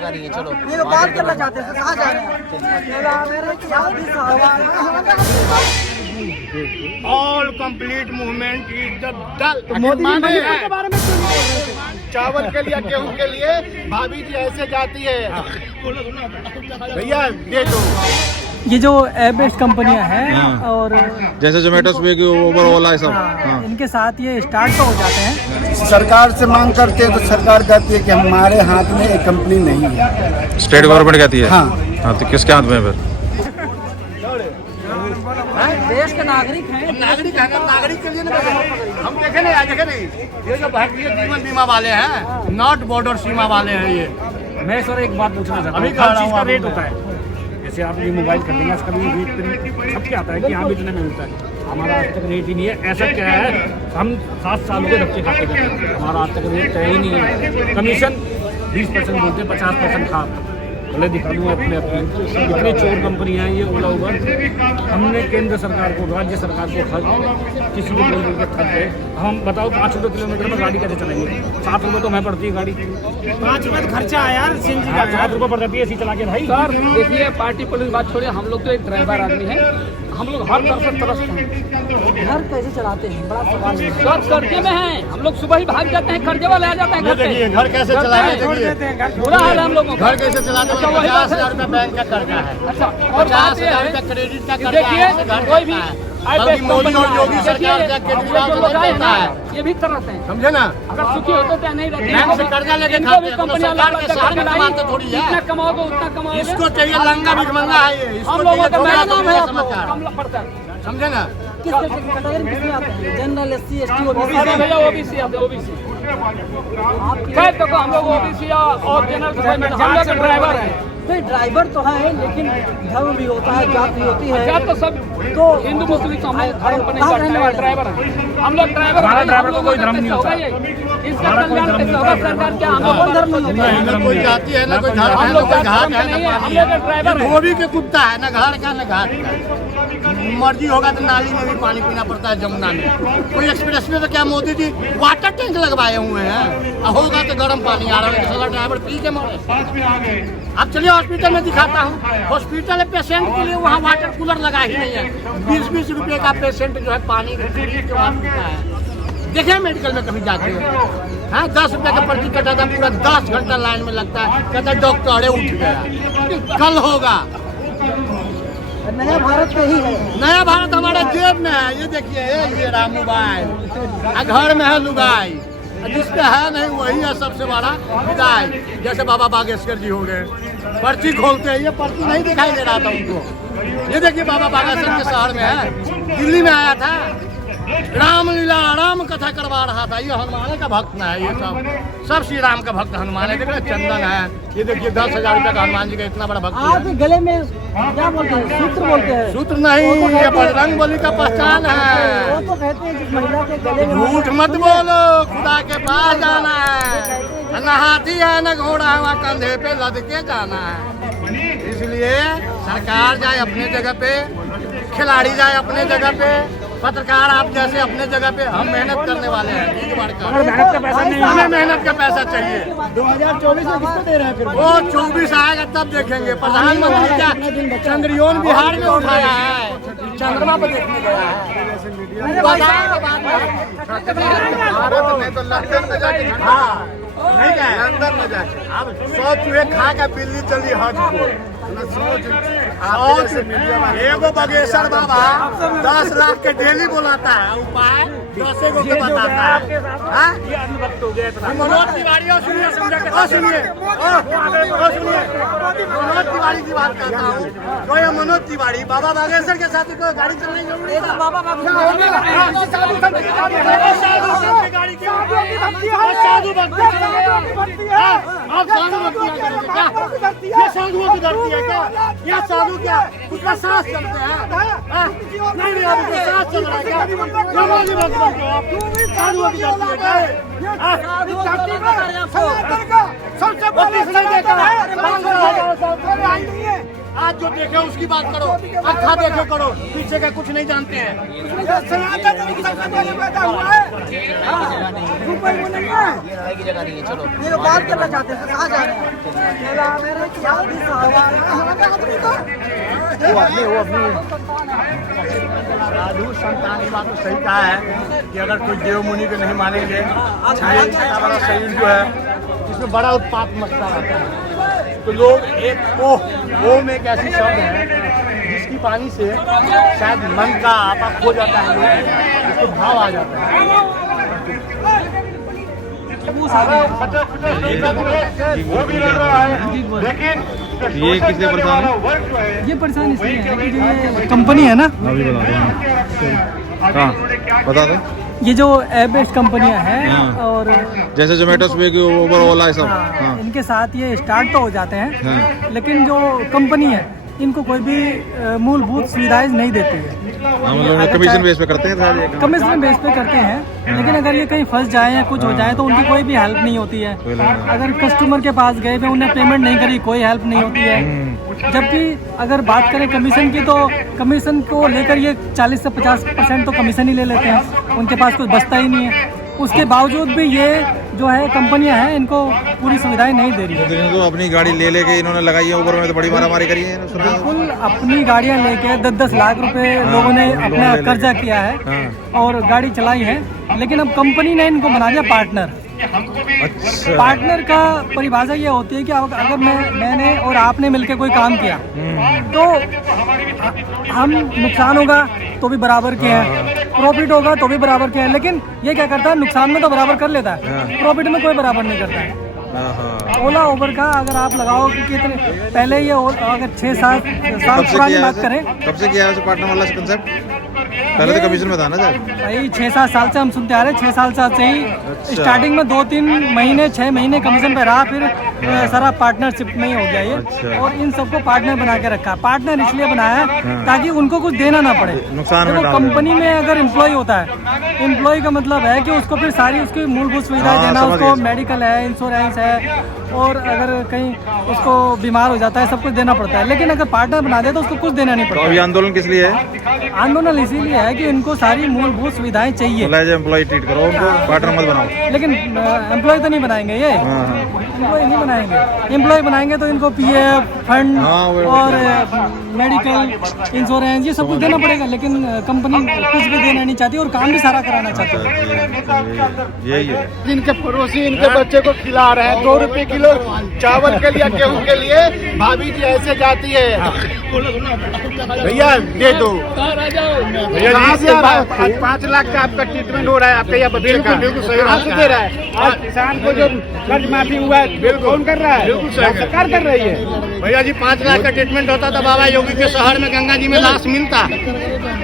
चलो नहीं वो बात करना चाहते हैं, कहाँ जा रहे हैं? All complete movement is the dull. Modi ji के बारे में क्यों नहीं बोल रहे थे? चावल के लिए गेहूं के लिए भाभी जी ऐसे जाती है। भैया दे दो। ये जो ऐप बेस्ड कंपनियां हैं और जैसे जोमेटो स्विगी उबर ओला सब इनके साथ ये स्टार्ट तो हो जाते हैं। सरकार से मांग करते हैं तो सरकार कहती है कि हमारे हाथ में एक कंपनी नहीं है। स्टेट गवर्नमेंट कहती है। हाँ तो किसके हाथ में है फिर? देश के नागरिक हैं। नागरिक है ना, नागरिक के लिए ना हम देखे नहीं ये जो भारतीय जीवन बीमा वाले हैं, नॉट बॉर्डर सीमा वाले हैं ये। मैं सर एक बात पूछना चाहता हूँ, हर चीज़ का रेट होता है। जैसे आप ये मोबाइल खरीदेंगे उसका भी रेट सबके आता है कि यहाँ भी इतने में मिलता है। हमारा आज तक रेट ही नहीं है। ऐसा क्या है, हम 7 साल हो गए धक्के खाते करते हैं, हमारा आज तक रेट तय ही नहीं है। कमीशन 20% बोलते हैं, 50% खा भले दिखा दूँ अपने इतनी चोर कंपनियाँ हैं ये ओला उबर। हमने केंद्र सरकार को, राज्य सरकार को किसी को बोल के ठग गए। हम बताओ 5 रुपये किलोमीटर में गाड़ी कैसे चलाएंगे? 7 रुपये तो हमें पड़ती है गाड़ी। 5 रुपये खर्चा है यार, सीएनजी का 7 रुपये पड़ जाती है ऐसी चला के भाई। सर देखिए, पार्टी पुलिस बात छोड़िए, हम लोग तो एक ड्राइवर आदमी है, हम लोग हर तरफ से त्रस्त हैं। घर कैसे चलाते हैं, बड़ा सवाल है। सर कर्जे में हैं हम लोग, सुबह ही भाग जाते हैं, कर्जे वाले आ जाते हैं घर पे। घर कैसे चलाते हैं, बुरा हाल है हम लोगों का। घर कैसे चलाते हैं। 50,000 रुपया बैंक का कर्जा है। अच्छा, और बात ये 50,000 है, रुपया क्रेडिट का कर्जा देखिए है। कोई भी मोदी और योगी सरकार का केजरीवाल से देता है, ये भी तरस हैं। समझे ना। अगर सुखी होते तो नहीं रहते। बैंक से कर्जा लेके इनको खाते भी हैं, कंपनियां सरकार के सहारे में कमाते थोड़ी है। जितना कमाओगे उतना कमाओगे। इसको चाहिए लंगा भिखमंगा है ये। इसको हम लोगों चाहिए का थोड़ा नाम है, समाचार, कम पड़ता है। समझे ना। किस कैटेगरी में किसमें आते हैं? General, SC, ST, OBC? अरे भैया ओबीसी आते ओबीसी। खैर देखो हम लोग ओबीसी और जनरल हम लोग ड्राइवर हैं। नहीं, ड्राइवर तो है लेकिन धर्म भी होता है, जात भी होती है। जात तो सब तो हिंदू मुस्लिम हम लोग धर्म पर नहीं कहाँ करते रहने हैं, वाले? ड्राइवर हैं हम लोग। ड्राइवर हमारा हैं, ड्राइवर हम का लोगों कोई धर्म नहीं होता। इसका कल्याण कैसे होगा? सरकार क्या हम कौन धर्म नहीं होता है? ना कोई जाति है, ना कोई धर्म है, हम ना लोग कोई धर्म घाट के है, नहीं ना है, हम पानी लोग है। ड्राइवर हैं। धोबी के कुत्ता है, ना घाट का ना घाट का। मर्जी होगा तो नाली में भी पानी पीना पड़ता है, जमुना में। कोई एक्सप्रेस में तो क्या मोदी जी वाटर टैंक लगवाए हुए हैं, और होगा तो गर्म पानी आ रहा है, साला ड्राइवर पी के मरे। अब चलिए हॉस्पिटल में दिखाता हूँ। हॉस्पिटल पेशेंट के लिए वहाँ वाटर कूलर लगा ही नहीं है। 20-20 रुपये का पेशेंट जो है पानी खरीद के वहाँ पीता है। देखिए मेडिकल में कभी जाते हो, हाँ 10 रुपये का पर्ची कटाता, पूरा 10 घंटा लाइन में लगता है। कहता है डॉक्टर उठ गया, कल होगा। नया भारत में ही है। नया भारत हमारे जेब में है। ये देखिए ये रहा मोबाइल, घर में है लुगाई, जिसपे है नहीं वही है सबसे बड़ा विदाई। जैसे बाबा बागेश्वर जी हो गए, पर्ची खोलते हैं, ये पर्ची नहीं दिखाई दे रहा था उनको। ये देखिए बाबा बागेश्वर के शहर में है, दिल्ली में आया था, रामलीला राम कथा करवा रहा था। ये हनुमान का भक्त ना है, ये सब श्री राम का भक्त हनुमान है। देख रहे चंदन है, ये देखिए 10,000 रुपये का हनुमान जी का इतना बड़ा भक्त आप है। गले में क्या बोलते हैं? सूत्र बोलते हैं। सूत्र नहीं, ये बजरंगबली का पहचान है। वो तो कहते हैं जिस महिला के गले में झूठ मत बोलो, खुदा के पास जाना है। न हाथी है न घोड़ा है, वहाँ कंधे पे लद के जाना है। इसलिए सरकार जाए अपने जगह पे, खिलाड़ी जाए अपने जगह पे, पत्रकार आप जैसे अपने जगह पे। हम मेहनत करने वाले हैं, ठीक बढ़कर। मेहनत का पैसा नहीं, हमें मेहनत का पैसा चाहिए। 2024 में किसको दे रहे हैं फिर? वो 24 आएगा तब देखेंगे। प्रधानमंत्री क्या चंद्रयान बिहार में उठाया है, चंद्रमा पर देखने गया है। भारत में तो लंदन में जाके, हाँ नहीं गए, लंदन में जाके। अब 100 चूहे खा के बिल्ली चली हज को। एगो बगेश्वर बाबा 10 लाख के डेली बुलाता है, उपाय 10 को बताता है। मनोज तिवारी सुनिए, सुनिए मनोज तिवारी की बात करता हूँ। जो ये मनोज तिवारी बाबा बागेश्वर के साथ को गाड़ी चलानी जरूरी है। बाबा साधु भक्ति ये साधुओं की धरती है क्या? ये साधु क्या उसका सांस चलते हैं? नहीं आपको सांस चल रहा है क्या? साधुओं की धरती है क्या? सबसे पहले आज जो देखे उसकी बात करो, अच्छा देखो करो, पीछे का कुछ नहीं जानते हैं। ये बात करना चाहते हैं, कहाँ जा रहे हैं? साधु संतान की बात तो सही कहा है कि अगर कोई देव मुनि को नहीं मानेंगे, ये हमारा शरीर जो है इसमें बड़ा उत्पात मचता रहता है। तो लोग एक ओम एक ऐसी शब्द है जिसकी पानी से शायद मन का आपा खो जाता है, लोग उसको भाव आ जाता है। ये किससे परेशान है? ये परेशान इसलिए है कि जो ये कंपनी है ना, अभी बता दो। हाँ बता दो। ये जो ऐप बेस्ड कंपनियां हैं और जैसे जोमेटो स्विगी उबर ओला है सब। हाँ इनके साथ ये स्टार्ट तो हो जाते हैं, हाँ। लेकिन जो कंपनी है इनको कोई भी मूलभूत सुविधाएं नहीं देती है। हम लोग कमीशन बेस पे करते हैं सारे। कमीशन बेस पे करते हैं, लेकिन अगर ये कहीं फंस जाए या कुछ हो जाए तो उनकी कोई भी हेल्प नहीं होती है। अगर कस्टमर के पास गए थे, उन्हें पेमेंट नहीं करी, कोई हेल्प नहीं होती है। जबकि अगर बात करें कमीशन की, तो कमीशन को लेकर ये 40 से 50% तो कमीशन ही ले लेते हैं, उनके पास कुछ बचता ही नहीं है। उसके बावजूद भी ये जो है कंपनियां हैं इनको पूरी सुविधाएं नहीं दे रही है। तो अपनी गाड़ी ले लेके इन्होंने लगाई है ऊबर में, तो बड़ी मारामारी करी है। बिल्कुल अपनी गाड़ियां लेके 10-10 लाख रुपए लोगों ने अपना कर्जा किया है और गाड़ी चलाई है, लेकिन अब कंपनी ने इनको बना दिया पार्टनर। अच्छा। पार्टनर का परिभाषा ये होती है कि अगर मैंने और आपने मिलकर कोई काम किया तो हम नुकसान होगा तो भी बराबर के हैं, प्रॉफिट होगा तो भी बराबर के हैं। लेकिन ये क्या करता है, नुकसान में तो बराबर कर लेता है, प्रॉफिट में कोई बराबर नहीं करता है। ओला उबर का अगर आप लगाओ कि कितने पहले ये अगर 6-7 साल पुरानी बात करें, कब से किया है पार्टनर वाला कंसेप्ट? पहले तो कमीशन में था ना सर? भाई 6-7 साल से हम सुनते आ रहे हैं, 6 साल से ही। स्टार्टिंग में 2-3 महीने 6 महीने कमीशन पे रहा, फिर सारा पार्टनरशिप में ही हो गया ये। और इन सबको पार्टनर बना के रखा। पार्टनर इसलिए बनाया ताकि उनको कुछ देना ना पड़े। नुकसान में देखो कंपनी में अगर एम्प्लॉय होता है, एम्प्लॉय का मतलब है कि उसको फिर सारी उसकी मूलभूत सुविधाएं देना, उसको मेडिकल है, इंश्योरेंस है, और अगर कहीं उसको बीमार हो जाता है सब कुछ देना पड़ता है। लेकिन अगर पार्टनर बना दे तो उसको कुछ देना नहीं पड़ता। तो अभी आंदोलन किस लिए है? आंदोलन इसीलिए है कि इनको सारी मूलभूत सुविधाएं चाहिए। एम्प्लॉय ट्रीट करो, उनको पार्टनर मत बनाओ। लेकिन एम्प्लॉय तो नहीं बनाएंगे ये, एम्प्लॉय नहीं बनाएंगे। एम्प्लॉय बनाएंगे तो इनको पीएफ फंड और मेडिकल इंश्योरेंस ये सब कुछ देना पड़ेगा, लेकिन कंपनी कुछ भी देना नहीं चाहती और काम भी सारा कराना चाहती है। यही है। जिनके पड़ोसी इनके बच्चे को खिला रहे हैं 2 रुपए किलो चावल के लिए, गेहूं के लिए, भाभी जी ऐसे जाती है, भैया दे दो। कहाँ से 5 लाख का आपका ट्रीटमेंट हो रहा है आपके यहाँ बच्चे का, कहाँ से दे रहा है? आज किसान को जो कर्ज माफी हुआ है कौन कर रहा है? सरकार कर रही है। भैया जी 5 लाख का ट्रीटमेंट होता था बाबा योगी के शहर में, गंगा जी में लाश मिलता।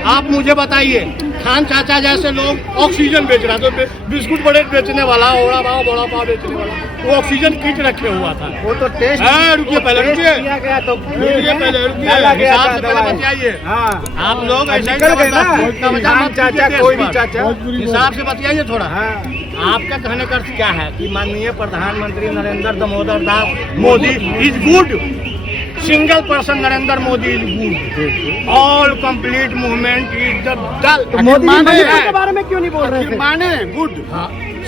आप मुझे बताइए, खान चाचा जैसे लोग ऑक्सीजन बेच रहा था, तो बिस्कुट बड़े बेचने वाला, ओड़ा पाव बड़ा पाव बेचने वाला, वो ऑक्सीजन किट रखे हुआ था। वो तो टेस्ट रुकिए पहले, रुकिए किया गया तो हिसाब से पहले बतियाइए। हाँ आप लोग ऐसे निकल गए ना, चाचा कोई भी चाचा हिसाब से बतियाइए थोड़ा। हाँ। आपका कहने का अर्थ क्या है कि माननीय प्रधानमंत्री Narendra Damodar Das Modi is good, single person Narendra Modi is good, all complete movement is the Modi के बारे में क्यों नहीं बोल रहे थे? माने good,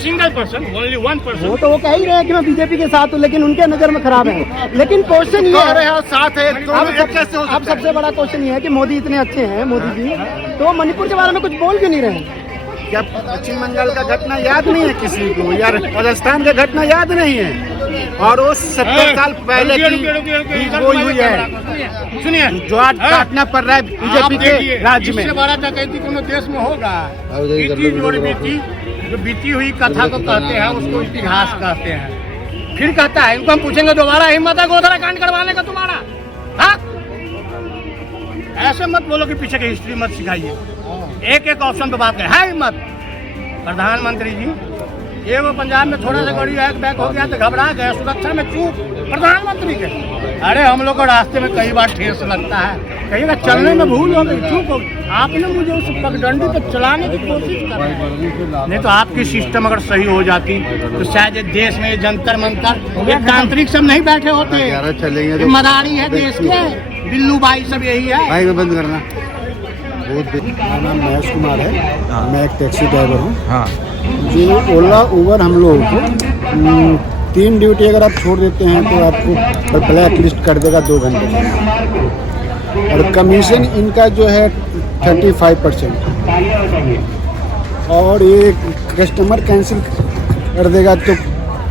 single person, only one person. वो तो वो कह ही रहे हैं कि मैं बीजेपी के साथ हूँ, लेकिन उनके नजर में खराब है। लेकिन क्वेश्चन ये है, साथ है अब सबसे बड़ा क्वेश्चन ये है कि मोदी इतने अच्छे हैं, मोदी जी, तो मणिपुर के बारे में कुछ बोल क्यों नहीं रहे? क्या पश्चिम बंगाल का घटना याद नहीं है किसी को, या राजस्थान का घटना याद नहीं है? और वो 70 साल पहले की वो हुई है, सुनिए, जो आज काटना पड़ रहा है बीजेपी के राज्य में। बड़ा डकैती कोनो देश में होगा? जो बीती हुई कथा को कहते हैं उसको इतिहास कहते हैं। फिर कहता है, इनको हम पूछेंगे दोबारा हिम्मत है गोधरा कांड करवाने का तुम्हारा? हाँ, ऐसे मत बोलो कि पीछे की हिस्ट्री मत सिखाइए, एक एक ऑप्शन पे बात करें। है हिम्मत? प्रधानमंत्री जी ये वो पंजाब में थोड़ा सा गाड़ी बैक हो गया तो घबरा गए, सुरक्षा में चूक प्रधानमंत्री के। अरे हम लोग को रास्ते में कई बार ठेस लगता है, कहीं का चलने में भूल हो गई, चूक हो गई, आपने मुझे उस पगडंडी पर चलाने की कोशिश कर रहे हैं। नहीं तो आपकी सिस्टम अगर सही हो जाती तो शायद ये देश में जंतर मंतर ये तांत्रिक सब नहीं बैठे होते, चलेंगे मदारी है देश के, बिल्लू बाई सब यही है। भाई बंद करना। मेरा नाम महेश कुमार है, मैं एक टैक्सी ड्राइवर हूँ। हाँ जो ओला उबर हम लोगों को 3 ड्यूटी अगर आप छोड़ देते हैं तो आपको ब्लैक लिस्ट कर देगा 2 घंटे में। और कमीशन इनका जो है 35%। और ये कस्टमर कैंसिल कर देगा तो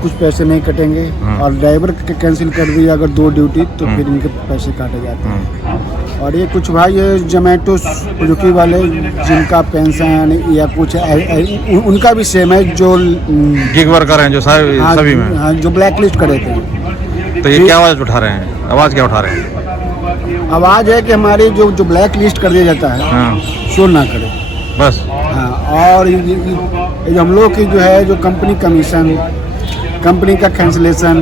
कुछ पैसे नहीं कटेंगे, और ड्राइवर कैंसिल कर दिया अगर 2 ड्यूटी तो फिर इनके पैसे काटे जाते हैं। और ये कुछ भाई ये जोमेटो स्विगी वाले जिनका पेंशन या कुछ उनका भी सेम है, जो गिग वर्कर हैं जो सभी में। हाँ, जो ब्लैक लिस्ट करे थे। तो ये क्या आवाज़ उठा रहे हैं, आवाज़ क्या उठा रहे हैं? आवाज़ है कि हमारी जो ब्लैक लिस्ट कर दिया जाता है, हाँ शो ना करे बस। हाँ, और ये जो हम लोग की जो है जो कंपनी कमीशन, कंपनी का कैंसिलेशन,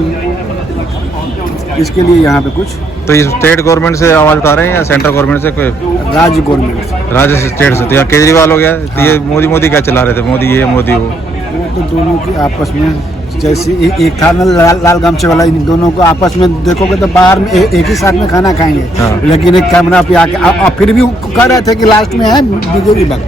इसके लिए यहाँ पे कुछ। तो ये स्टेट गवर्नमेंट से आवाज़ उठा रहे हैं या सेंट्रल गवर्नमेंट से? कोई राज्य गवर्नमेंट से, राज्य से, स्टेट से। तो यहाँ केजरीवाल हो गया, तो ये मोदी क्या चला रहे थे, मोदी ये मोदी वो। वो तो दोनों की आपस में जैसे एक था ना लाल गमछे वाला, इन दोनों को आपस में देखोगे तो बाहर में एक ही साथ में खाना खाएंगे। हाँ। लेकिन एक कैमरा पे आके फिर भी कह रहे थे कि लास्ट में है बीजेपी बात।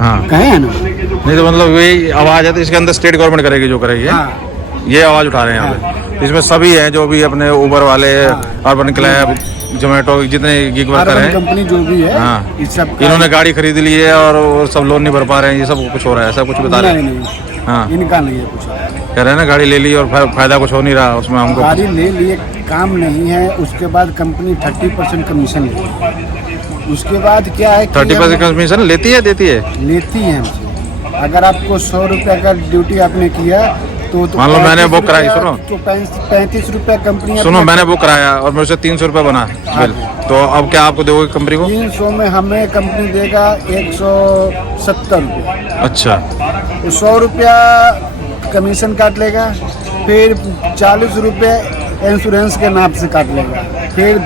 हाँ कहे है ना। नहीं तो मतलब वही आवाज़ है, तो इसके अंदर स्टेट गवर्नमेंट करेगी जो करेगी। हाँ। ये आवाज़ उठा रहे हैं यहाँ पे। इसमें सभी हैं जो भी अपने उबर वाले, अर्बन क्लैब, जोमेटो, जितने गिग वर्कर हैं, कंपनी जो भी है। हाँ, इस सब इन्होंने गाड़ी खरीद ली है और वो सब लोन नहीं भर पा रहे हैं, ये सब कुछ हो रहा है, ऐसा कुछ बता रहे हैं। नहीं, हाँ इनका नहीं है कुछ। कह रहे हैं ना गाड़ी ले ली और फायदा कुछ हो नहीं रहा उसमें हमको। गाड़ी ले लिए, काम नहीं है, उसके बाद कंपनी 30% कमीशन लेती है। उसके बाद क्या है, 30% कमीशन लेती है, देती है, लेती है हमसे। अगर आपको 100 रुपये का ड्यूटी आपने किया तो मान लो मैंने बुक कराई, सुनो तो 35 रुपये कंपनी, सुनो मैंने बुक कराया और मेरे से 300 रुपये बना बिल, तो अब क्या आपको दोगे कंपनी को? 300 में हमें कंपनी देगा 170 रुपये। अच्छा, 100 रुपया कमीशन काट लेगा, फिर 40 रुपये इंश्योरेंस के नाम से काट लेगा, फिर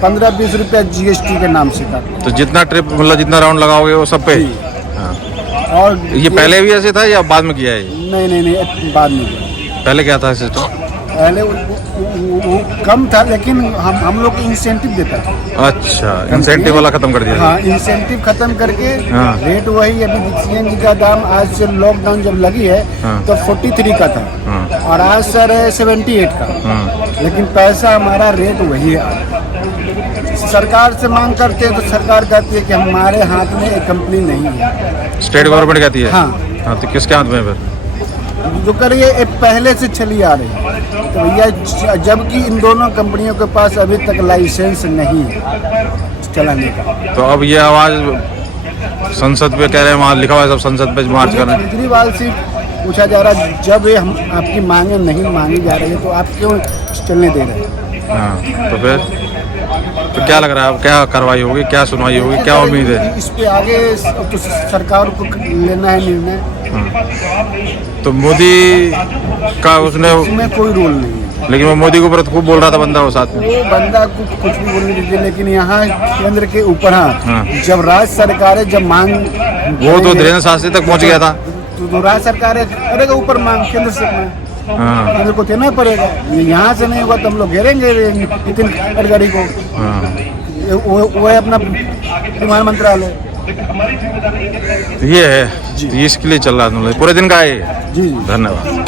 15-20 रुपया GST के नाम से काट लेगा। तो जितना ट्रिप मतलब जितना राउंड लगाओगे वो सब पे? हाँ। और ये पहले भी ऐसे था या बाद में किया है? नहीं बाद में किया। पहले क्या था सिस्टम? पहले वो कम था, लेकिन हम लोग को इंसेंटिव देता था। अच्छा, इंसेंटिव वाला खत्म कर दिया? हाँ, इंसेंटिव खत्म करके हाँ। रेट वही। अभी CNG का दाम आज से लॉकडाउन जब लगी है हाँ। तो 43 का था, हाँ। और आज सर है 78 का। हाँ। लेकिन पैसा हमारा रेट वही है। सरकार से मांग करते हैं तो सरकार कहती है कि हमारे हाथ में एक कंपनी नहीं है। स्टेट गवर्नमेंट कहती है? हाँ। तो किसके हाथ में फिर? जो करिए पहले से चली आ रही है। तो भैया जबकि इन दोनों कंपनियों के पास अभी तक लाइसेंस नहीं है चलाने का। तो अब ये आवाज़ संसद पे कह रहे हैं, वहाँ लिखा हुआ है सब संसद पे मार्च कर रहे हैं। केजरीवाल से पूछा जा रहा है, जब ये हम आपकी मांगे नहीं मांगी जा रही है तो आप क्यों चलने दे रहे हैं? हाँ, तो फिर तो क्या लग रहा है, अब क्या कार्रवाई होगी, क्या सुनवाई होगी, क्या उम्मीद है? इस पे आगे तो सरकार को लेना है निर्णय। तो मोदी का उसने, इसमें कोई रोल नहीं है। लेकिन वो मोदी के ऊपर खूब बोल रहा था बंदा वो साथ में। वो बंदा कुछ भी बोलने दीजिए, लेकिन यहाँ केंद्र के ऊपर हाँ। जब राज्य सरकारें जब मांग, वो तो धीरेन्द्र शास्त्री तक पहुँच गया था। तो राज्य सरकारें करेगा ऊपर मांग, केंद्र से मांग, हाँ। केंद्र को देना पड़ेगा। यहाँ से नहीं होगा तो हम लोग घेरेंगे नितिन गडकरी को। हाँ। वो है अपना विमान मंत्रालय। ये है, इसके लिए चल रहा है पूरे दिन का है। जी। धन्यवाद।